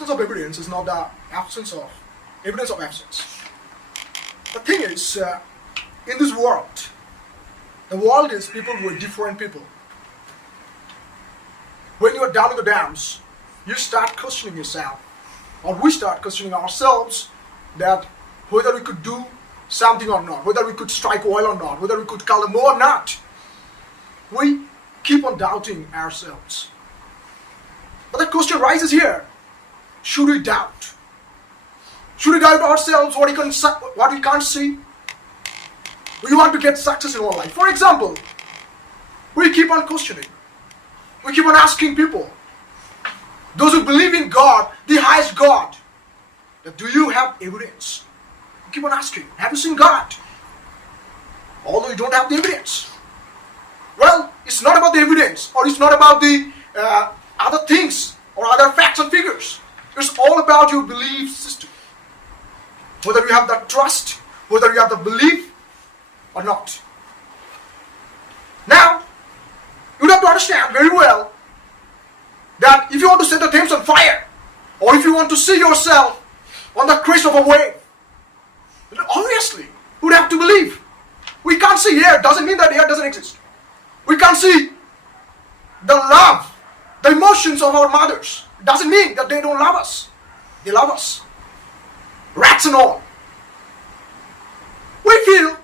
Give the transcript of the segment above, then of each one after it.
absence of evidence is not the absence of evidence of absence. The thing is, in this world, the world is people with different people. When you are down in the dams, you start questioning yourself, or we start questioning ourselves that whether we could do something or not, whether we could strike oil or not, whether we could color more or not. We keep on doubting ourselves. But the question rises here, should we doubt? Should we doubt ourselves what we can't see? We want to get success in our life. For example, we keep on questioning. We keep on asking people, those who believe in God, the highest God, that do you have evidence? We keep on asking, have you seen God? Although you don't have the evidence. Well, it's not about the evidence, or it's not about the other things, or other facts and figures. It's all about your belief system. Whether you have the trust, whether you have the belief or not. Now, you have to understand very well that if you want to set the things on fire, or if you want to see yourself on the crest of a wave, then obviously you would have to believe. We can't see air, doesn't mean that air doesn't exist. We can't see the love, the emotions of our mothers. It doesn't mean that they don't love us. They love us. Rats and all. We feel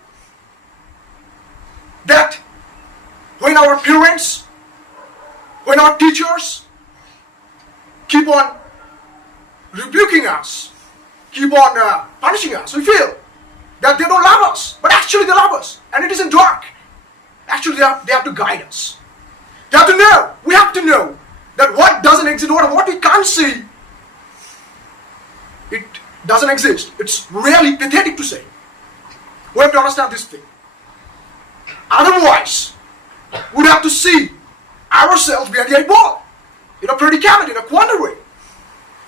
that when our parents, when our teachers keep on rebuking us, keep on punishing us, we feel that they don't love us. But actually they love us. And it isn't dark. Actually they have to guide us. They have to know. We have to know that what doesn't exist, or what we can't see, it doesn't exist. It's really pathetic to say. We have to understand this thing. Otherwise, we'd have to see ourselves behind the eight ball, in a predicament, in a quandary.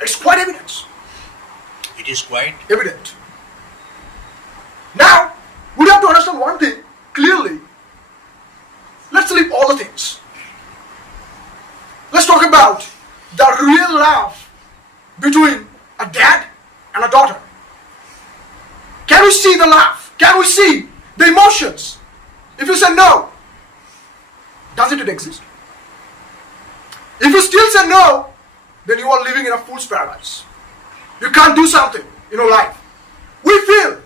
It's quite evident. It is quite Evident. Now, we have to understand one thing clearly. Let's leave all the things. Let's talk about the real love between a dad and a daughter. Can we see the love? Can we see the emotions? If you say no, doesn't it exist? If you still say no, then you are living in a fool's paradise. You can't do something in your life. We feel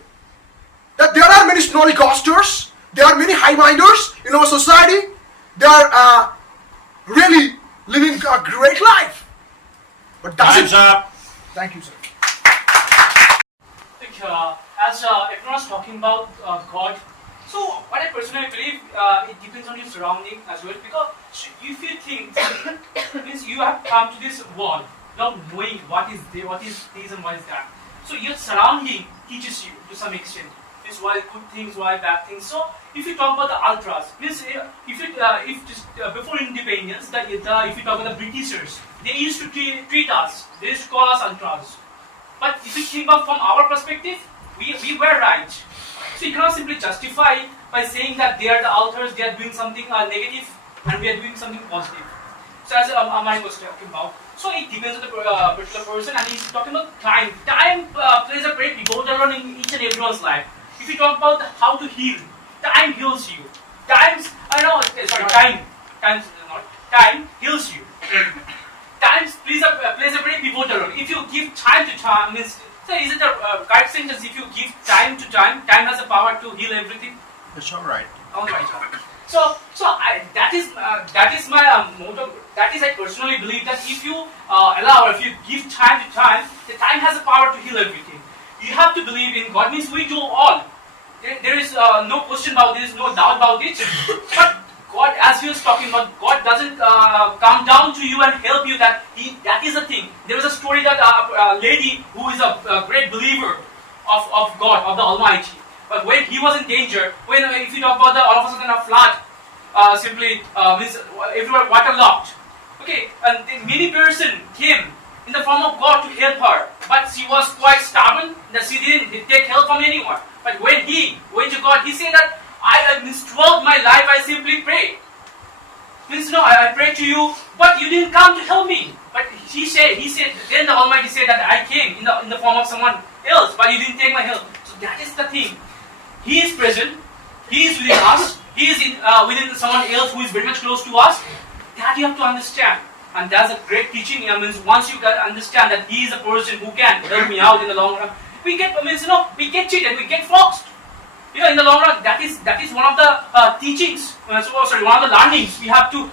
that there are many snollycosters, there are many high-minders in our society. They are really living a great life. But time's up. Thank you, sir. As everyone was talking about God, so what I personally believe, it depends on your surrounding as well. Because if you think, means you have come to this world without knowing what is there, what is this and what is that. So your surrounding teaches you to some extent. Means why good things, why bad things. So if you talk about the ultras, means before independence, if you talk about the Britishers, they used to treat us, they used to call us ultras. But if you think about from our perspective, we were right. So you cannot simply justify by saying that they are the authors, they are doing something negative and we are doing something positive. So as Amari was talking about, so it depends on the particular person, and he's talking about time. Time plays a very pivotal role in each and everyone's life. If you talk about how to heal, time heals you. Time heals you. Time plays a very pivotal role. If you give time to time, means, so is it a correct sentence? If you give time to time, time has the power to heal everything. That's all right. All right. That is my motto. That is, I personally believe that if you if you give time to time, the time has the power to heal everything. You have to believe in God. Means we do all. There is no question about this, no doubt about it. But God, as he was talking about, God doesn't come down to you and help you. That is the thing. There is a story that a lady who is a great believer of God, of the Almighty. But when he was in danger, if you talk about all of a sudden a flood, means everywhere waterlogged. Okay, and then many person came in the form of God to help her, but she was quite stubborn that she didn't take help from anyone. But when he went to God, he said that throughout my life I simply prayed. Means I prayed to you, but you didn't come to help me. But he said, then the Almighty said that I came in the form of someone else, but you didn't take my help. So that is the thing. He is present. He is within us. He is within someone else who is very much close to us. That you have to understand. And that's a great teaching. Means once you understand that he is a person who can help me out in the long run, we get we get cheated, we get foxed. In the long run, that is one of the teachings. One of the learnings we have to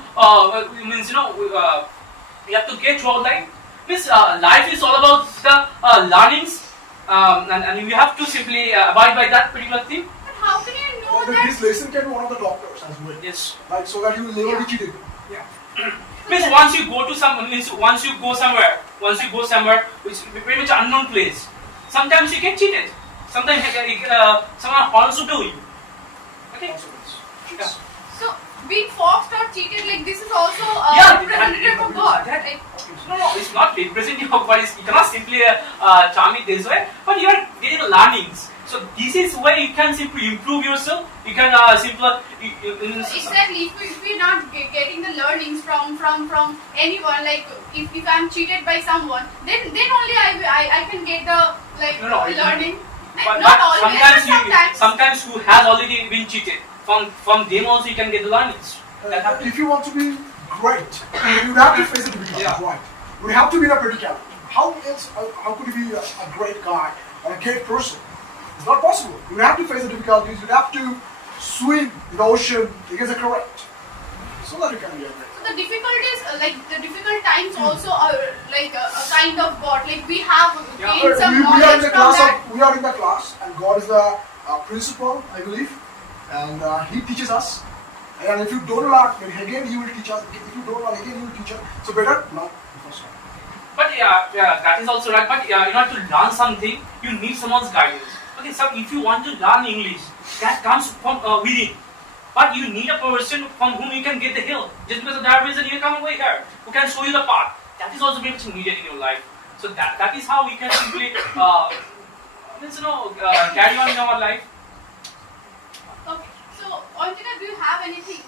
we have to get throughout life. Means life is all about the learnings, and we have to simply abide by that particular thing. But how can you know But that? this lesson can be one of the doctors as well. Yes. Like so that you will never be cheated. Yeah. Means once you go somewhere which is very much unknown place, sometimes you get cheated. Sometimes someone wants to do you. Okay. Yeah. So being foxed or cheated, like this is also Yeah, representative of God. that- Like, No, it's not representative of what is. You cannot simply charm it this way, but you are getting learnings. So this is where you can simply improve yourself. You can exactly. If we're not getting the learnings from anyone, like if I'm cheated by someone, then only I can get the learning. But Not always, sometimes but sometimes. sometimes who has already been cheated, from them also you can get the learnings. That happens. If you want to be great, you have to face the difficulties, Yeah. right? You have to be in a predicament. How could you be a great guy or a great person? It's not possible. You have to face the difficulties. You have to swim in the ocean against the current, so that you can be a great. So the difficulties, the difficult times also are like a kind of God. Like we have Yeah. gained some We are in knowledge the from class. that. We are in the class, and God is the principal, I believe, and He teaches us. And if you don't learn, then again He will teach us. If you don't learn, again He will teach us. So better learn the first time. But yeah, that is also right. But in order to learn something, you need someone's guidance. Okay, so if you want to learn English, that comes from within. But you need a person from whom you can get the help. Just because of that reason, you come away here who can show you the path. That is also very much needed in your life. So that is how we can simply carry on in our life. Okay. So Antika, do you have anything?